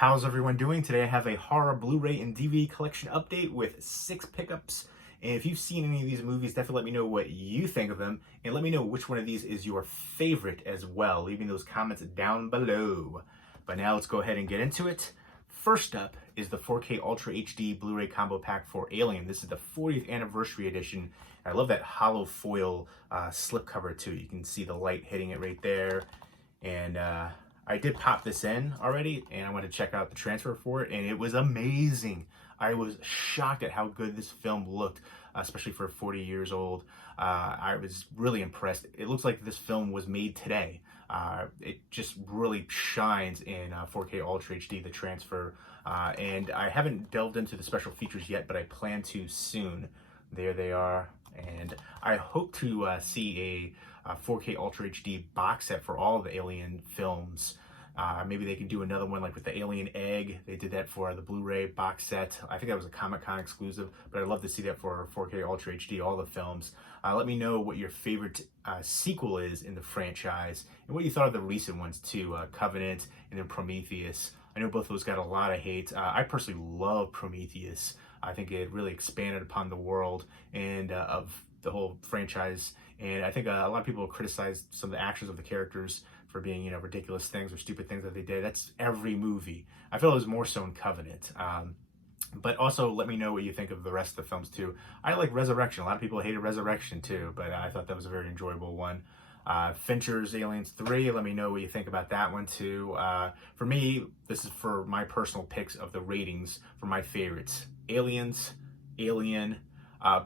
How's everyone doing? Today I have a horror Blu-ray and DVD collection update with 6 pickups. And if you've seen any of these movies, definitely let me know what you think of them. And let me know which one of these is your favorite as well, leaving those comments down below. But now let's go ahead and get into it. First up is the 4K Ultra HD Blu-ray combo pack for Alien. This is the 40th anniversary edition. I love that hollow foil slipcover too. You can see the light hitting it right there. And I did pop this in already, and I wanted to check out the transfer for it, and it was amazing. I was shocked at how good this film looked, especially for 40 years old. I was really impressed. It looks like this film was made today. It just really shines in 4K Ultra HD, the transfer. And I haven't delved into the special features yet, but I plan to soon. There they are. And I hope to see a 4K Ultra HD box set for all of the Alien films. Maybe they can do another one like with the Alien Egg. They did that for the Blu-ray box set. I think that was a Comic-Con exclusive, but I'd love to see that for 4K Ultra HD, all the films. Let me know what your favorite sequel is in the franchise and what you thought of the recent ones too, Covenant and then Prometheus. I know both of those got a lot of hate. I personally love Prometheus. I think it really expanded upon the world and of the whole franchise. And I think a lot of people criticized some of the actions of the characters for being, ridiculous things or stupid things that they did. That's every movie. I feel it was more so in Covenant. But also let me know what you think of the rest of the films too. I like Resurrection. A lot of people hated Resurrection too, but I thought that was a very enjoyable one. Fincher's Aliens 3, let me know what you think about that one too. For me, this is for my personal picks of the ratings for my favorites. Aliens, Alien,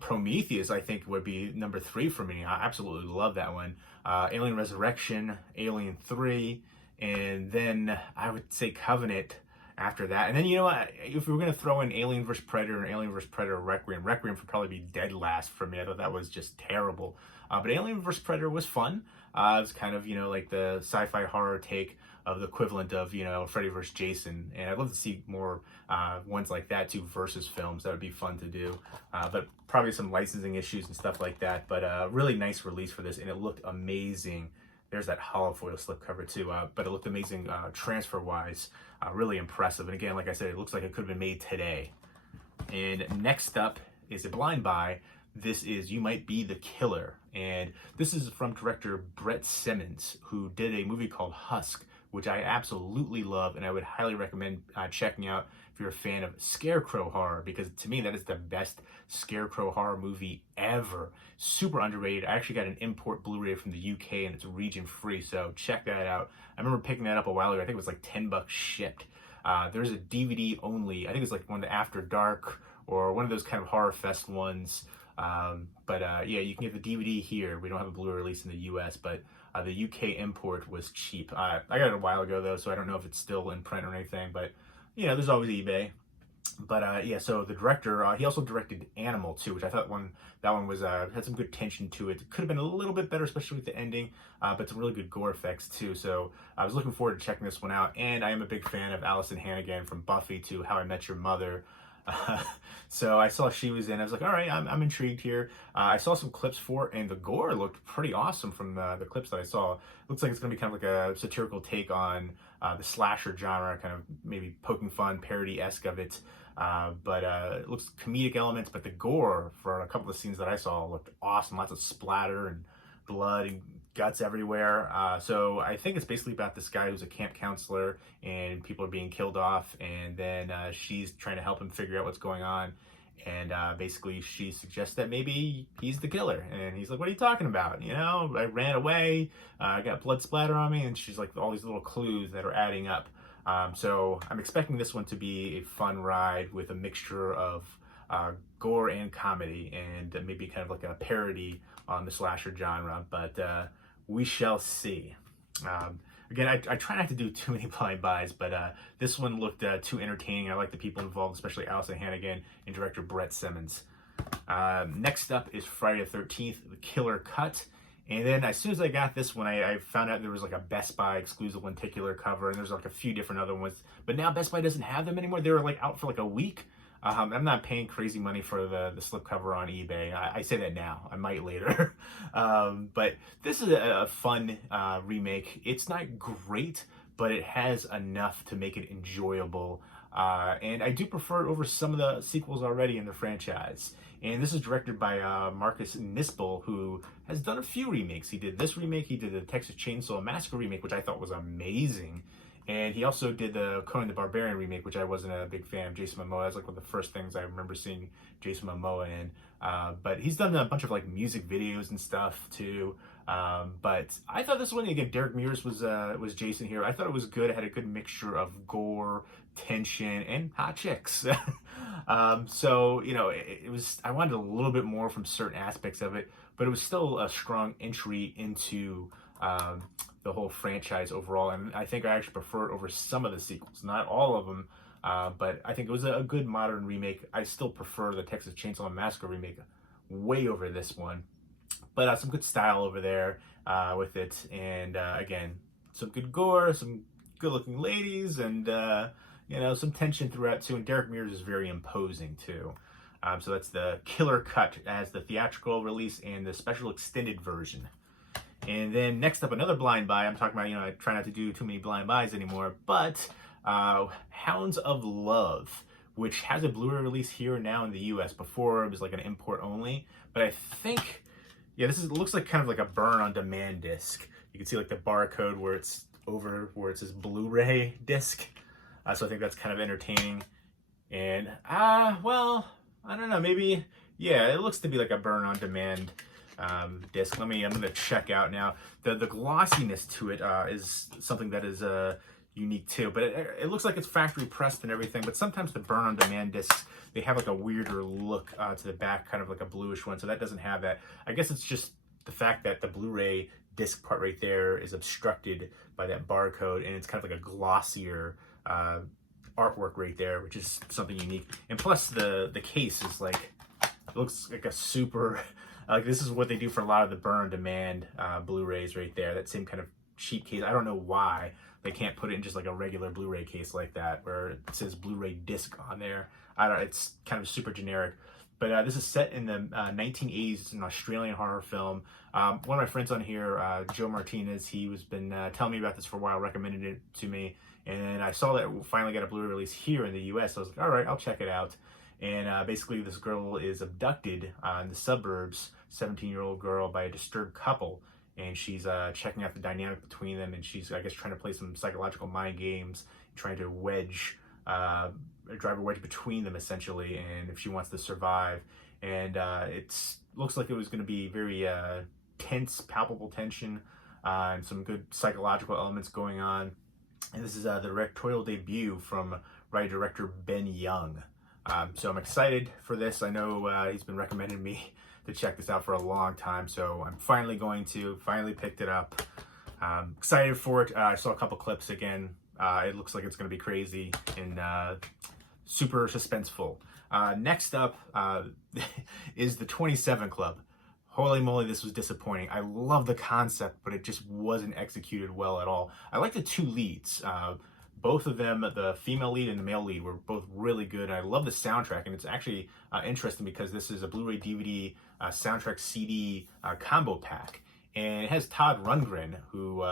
Prometheus, I think would be number 3 for me. I absolutely love that one. Alien Resurrection, Alien 3, and then I would say Covenant after that. And then, you know what, if we were going to throw in Alien vs. Predator and Alien vs. Predator Requiem would probably be dead last for me. I thought that was just terrible. But Alien vs. Predator was fun. It was kind of, like the sci-fi horror take of the equivalent of, Freddy vs. Jason. And I'd love to see more ones like that too, versus films. That would be fun to do. But probably some licensing issues and stuff like that. But really nice release for this, and it looked amazing. There's that hollow foil slipcover too, but it looked amazing transfer-wise. Really impressive. And again, like I said, it looks like it could have been made today. And next up is a blind buy. This is You Might Be the Killer. And this is from director Brett Simmons, who did a movie called Husk, which I absolutely love, and I would highly recommend checking out if you're a fan of scarecrow horror, because to me that is the best scarecrow horror movie ever. Super underrated. I actually got an import Blu-ray from the UK, and it's region free, so check that out. I remember picking that up a while ago. I think it was like $10 shipped. There's a DVD only. I think it's like one of the After Dark or one of those kind of horror fest ones. Yeah, you can get the DVD here. We don't have a Blu-ray release in the US, but the UK import was cheap. I got it a while ago though, so I don't know if it's still in print or anything, but there's always eBay. But yeah, so the director, he also directed Animal too, which I thought that one was had some good tension to it. It could have been a little bit better, especially with the ending, but some really good gore effects too. So I was looking forward to checking this one out, and I am a big fan of Allison Hannigan from Buffy to How I Met Your Mother. So I saw she was in. I was like, all right, I'm intrigued here. I saw some clips for it, and the gore looked pretty awesome from the clips that I saw. It looks like it's going to be kind of like a satirical take on the slasher genre, kind of maybe poking fun, parody-esque of it. But it looks comedic elements, but the gore for a couple of scenes that I saw looked awesome. Lots of splatter and blood and guts everywhere. So I think it's basically about this guy who's a camp counselor, and people are being killed off, and then she's trying to help him figure out what's going on. And basically she suggests that maybe he's the killer, and he's like, what are you talking about? I ran away, I got blood splatter on me, and she's like, all these little clues that are adding up. So I'm expecting this one to be a fun ride with a mixture of gore and comedy, and maybe kind of like a parody on the slasher genre, but we shall see. Again, I try not to do too many blind buys, but this one looked too entertaining. I like the people involved, especially Allison Hannigan and director Brett Simmons. Next up is Friday the 13th, The Killer Cut. And then as soon as I got this one, I found out there was like a Best Buy exclusive lenticular cover, and there's like a few different other ones. But now Best Buy doesn't have them anymore. They were like out for like a week. I'm not paying crazy money for the slipcover on eBay. I say that now. I might later. But this is a fun remake. It's not great, but it has enough to make it enjoyable. And I do prefer it over some of the sequels already in the franchise. And this is directed by Marcus Nispel, who has done a few remakes. He did this remake, he did the Texas Chainsaw Massacre remake, which I thought was amazing. And he also did the Conan the Barbarian remake, which I wasn't a big fan of Jason Momoa. That's like one of the first things I remember seeing Jason Momoa in. But he's done a bunch of like music videos and stuff too. But I thought this one, again, Derek Mears was Jason here. I thought it was good. It had a good mixture of gore, tension, and hot chicks. So, you know, it was, I wanted a little bit more from certain aspects of it, but it was still a strong entry into the whole franchise overall. And I think I actually prefer it over some of the sequels, not all of them. But I think it was a good modern remake. I still prefer the Texas Chainsaw Massacre remake way over this one. But some good style over there with it. And again, some good gore, some good looking ladies, and you know, some tension throughout too. And Derek Mears is very imposing too. So that's the killer cut as the theatrical release and the special extended version. And then next up, another blind buy. I'm talking about, you know, I try not to do too many blind buys anymore, but Hounds of Love, which has a Blu-ray release here now in the US. Before it was like an import only, but I think, yeah, this is, it looks like kind of like a burn on demand disc. You can see like the barcode where it's over, where it says Blu-ray disc. So I think that's kind of entertaining. And well, I don't know, maybe, yeah, it looks to be like a burn on demand disc. I'm gonna check out now. The glossiness to it is something that is unique too, but it looks like it's factory pressed and everything. But sometimes the burn on demand discs, they have like a weirder look to the back, kind of like a bluish one. So that doesn't have that. I guess it's just the fact that the Blu-ray disc part right there is obstructed by that barcode, and it's kind of like a glossier artwork right there, which is something unique. And plus the case is like, it looks like a super like, this is what they do for a lot of the burn on demand Blu-rays right there, that same kind of cheap case. I don't know why they can't put it in just like a regular Blu-ray case like that where it says Blu-ray disc on there. I don't know, it's kind of super generic. But this is set in the 1980s. It's an Australian horror film. One of my friends on here, Joe Martinez, he was been telling me about this for a while, recommended it to me. And I saw that it finally got a Blu-ray release here in the US. So I was like, all right, I'll check it out. And basically this girl is abducted in the suburbs, 17-year-old girl, by a disturbed couple. And she's checking out the dynamic between them. And she's, I guess, trying to play some psychological mind games, trying to drive a wedge between them, essentially, and if she wants to survive. And it looks like it was going to be very tense, palpable tension, and some good psychological elements going on. And this is the directorial debut from writer-director Ben Young. So I'm excited for this. I know he's been recommending me to check this out for a long time, so I'm finally picked it up. Excited for it. I saw a couple clips again. It looks like it's going to be crazy and super suspenseful. Next up is the 27 Club. Holy moly, this was disappointing. I love the concept, but it just wasn't executed well at all. I like the two leads. Both of them, the female lead and the male lead, were both really good. And I love the soundtrack, and it's actually interesting because this is a Blu-ray DVD soundtrack CD combo pack. And it has Todd Rundgren, who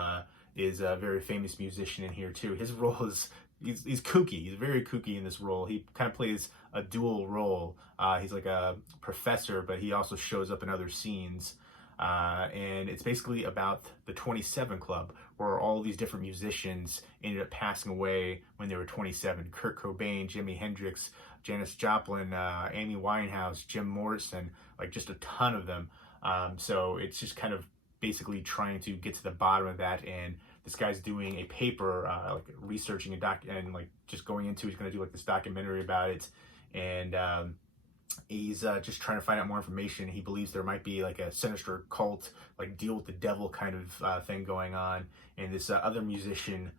is a very famous musician in here too. His role is, he's kooky. He's very kooky in this role. He kind of plays a dual role. He's like a professor, but he also shows up in other scenes. And it's basically about the 27 Club, where all these different musicians ended up passing away when they were 27. Kurt Cobain, Jimi Hendrix, Janis Joplin, Amy Winehouse, Jim Morrison, like just a ton of them. So it's just kind of basically trying to get to the bottom of that. And this guy's doing a paper, like researching and like just going into, he's going to do like this documentary about it. And he's just trying to find out more information. He believes there might be like a sinister cult, like deal with the devil kind of thing going on. And this other musician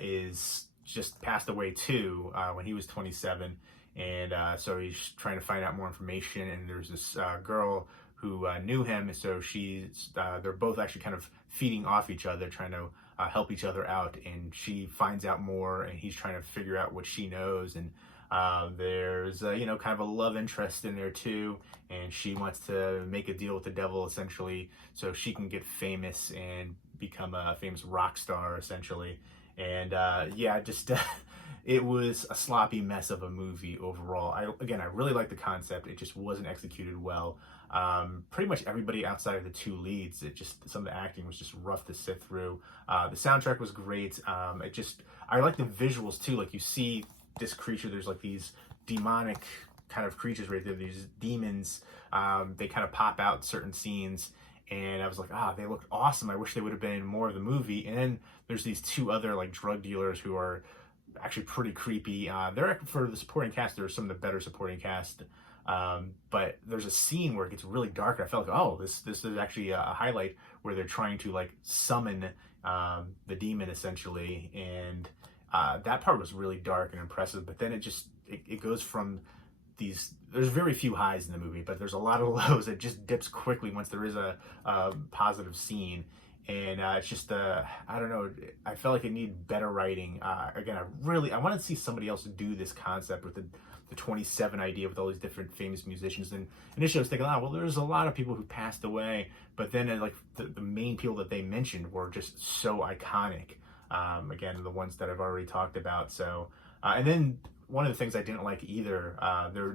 is just passed away too when he was 27. And so he's trying to find out more information. And there's this girl who knew him, and so they're both actually kind of feeding off each other, trying to help each other out. And she finds out more, and he's trying to figure out what she knows. And there's you know, kind of a love interest in there too, and she wants to make a deal with the devil essentially, so she can get famous and become a famous rock star essentially. And yeah, just it was a sloppy mess of a movie overall. I really like the concept. It just wasn't executed well. Pretty much everybody outside of the two leads, some of the acting was just rough to sit through. The soundtrack was great. I like the visuals too. Like, you see this creature, there's like these demonic kind of creatures right there, these demons. They kind of pop out in certain scenes, and I was like, they looked awesome. I wish they would have been in more of the movie. And then there's these two other like drug dealers who are actually pretty creepy. They're, for the supporting cast, they're some of the better supporting cast. But there's a scene where it gets really dark, and I felt like, this is actually a highlight where they're trying to like summon the demon essentially, and that part was really dark and impressive. But then it goes from there's very few highs in the movie, but there's a lot of lows. It just dips quickly once there is a positive scene. And it's just, I don't know, I felt like it needed better writing. Again, I want to see somebody else do this concept with the 27 idea with all these different famous musicians. And initially I was thinking, well, there's a lot of people who passed away, but then like the main people that they mentioned were just so iconic. Again, the ones that I've already talked about. So, and then one of the things I didn't like either,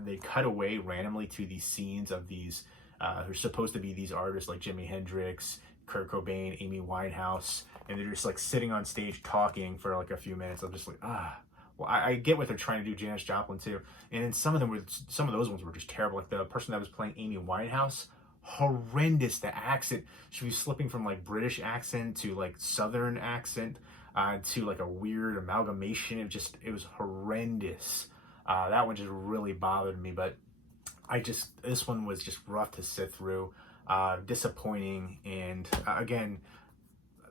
they cut away randomly to these scenes of these, who are supposed to be these artists like Jimi Hendrix, Kurt Cobain, Amy Winehouse, and they're just like sitting on stage talking for like a few minutes. I'm just like, well, I get what they're trying to do, Janis Joplin too. And then some of those ones were just terrible. Like the person that was playing Amy Winehouse, horrendous. The accent, she was slipping from like British accent to like Southern accent, to like a weird amalgamation. It was horrendous. That one just really bothered me, but this one was just rough to sit through. Disappointing, and again,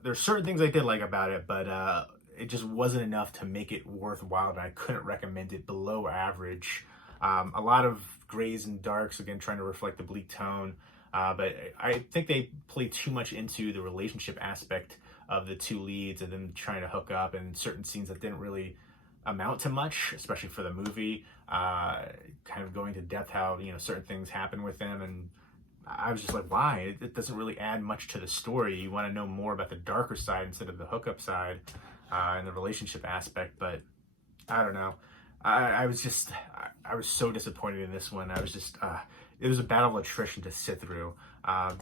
there's certain things I did like about it, but it just wasn't enough to make it worthwhile, and I couldn't recommend it below average. A lot of grays and darks, again, trying to reflect the bleak tone, but I think they play too much into the relationship aspect of the two leads and them trying to hook up, and certain scenes that didn't really amount to much, especially for the movie, kind of going to depth how certain things happen with them. And I was just like, why? It doesn't really add much to the story. You want to know more about the darker side instead of the hookup side, and the relationship aspect. But I don't know. I was so disappointed in this one. It was a battle of attrition to sit through.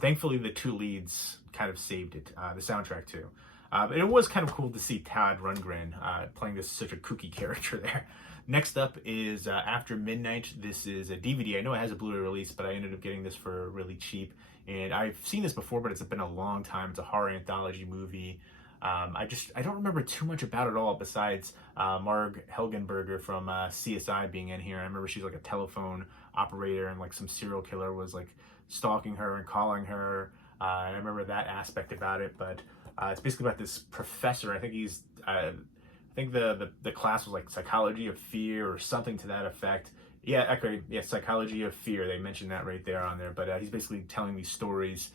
Thankfully, the two leads kind of saved it. The soundtrack too. And it was kind of cool to see Todd Rundgren playing such a kooky character there. Next up is After Midnight. This is a DVD. I know it has a Blu-ray release, but I ended up getting this for really cheap. And I've seen this before, but it's been a long time. It's a horror anthology movie. I don't remember too much about it all besides Marg Helgenberger from CSI being in here. I remember she's like a telephone operator, and like some serial killer was like stalking her and calling her. I remember that aspect about it, but it's basically about this professor. I think the class was like Psychology of Fear or something to that effect. Yeah, okay, yeah, Psychology of Fear. They mentioned that right there on there. But he's basically telling these stories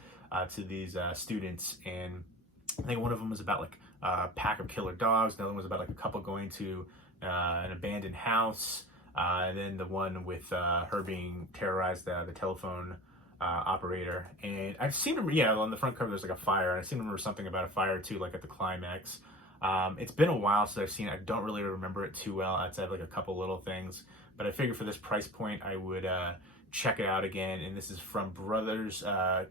to these students, and I think one of them was about like a pack of killer dogs. The other one was about like a couple going to an abandoned house, and then the one with her being terrorized, the telephone operator. And I've seen him, on the front cover there's like a fire. I've seen him remember something about a fire too, like at the climax. It's been a while since I've seen it. I don't really remember it too well outside of like a couple little things, but I figured for this price point I would check it out again. And this is from brothers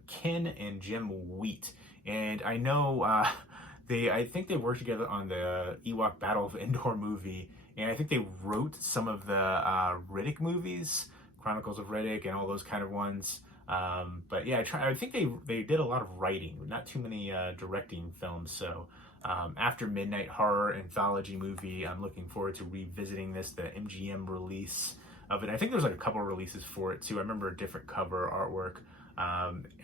Ken and Jim Wheat, and I know I think they worked together on the Ewok Battle of Endor movie, and I think they wrote some of the Riddick movies, Chronicles of Riddick and all those kind of ones. But yeah, I think they did a lot of writing, not too many directing films. So After Midnight horror anthology movie. I'm looking forward to revisiting this, the MGM release of it. I think there's like a couple releases for it too. I remember a different cover artwork.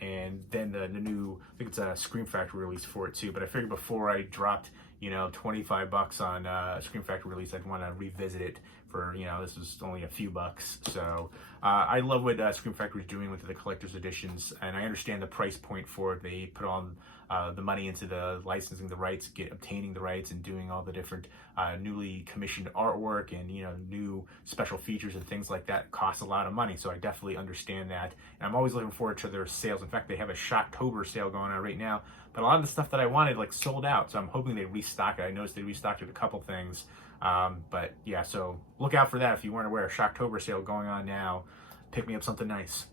And then the new, I think it's a Scream Factory release for it too. But I figured before I dropped, $25 on a Scream Factory release, I'd want to revisit it for, this was only a few bucks. So I love what Scream Factory is doing with the collector's editions, and I understand the price point for it. They put on the money into the licensing the rights, obtaining the rights, and doing all the different newly commissioned artwork and new special features and things like that costs a lot of money. So I definitely understand that, and I'm always looking forward to their sales. In fact, they have a Shocktober sale going on right now, but a lot of the stuff that I wanted sold out. So I'm hoping they restock it. I noticed they restocked it a couple things, but yeah. So look out for that if you weren't aware. Shocktober sale going on now. Pick me up something nice.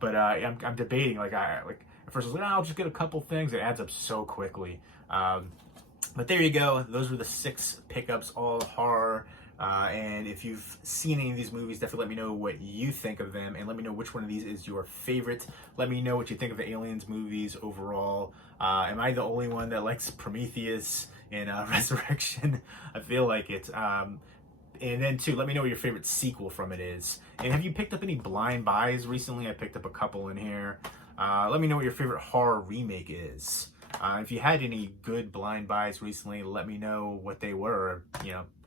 But I'm debating. At first I was like, I'll just get a couple things. It adds up so quickly. But there you go. Those were the 6 pickups, all horror. And if you've seen any of these movies, definitely let me know what you think of them, and let me know which one of these is your favorite. Let me know what you think of the Aliens movies overall. Am I the only one that likes Prometheus and Resurrection? I feel like it. And then too, let me know what your favorite sequel from it is. And have you picked up any blind buys recently? I picked up a couple in here. Let me know what your favorite horror remake is. If you had any good blind buys recently, let me know what they were.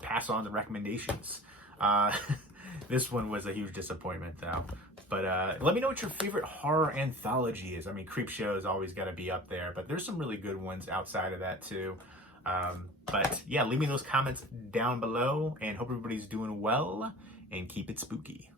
Pass on the recommendations. This one was a huge disappointment though. But let me know what your favorite horror anthology is. I mean, Creepshow's always got to be up there, but there's some really good ones outside of that too. But yeah, leave me those comments down below, and hope everybody's doing well, and keep it spooky.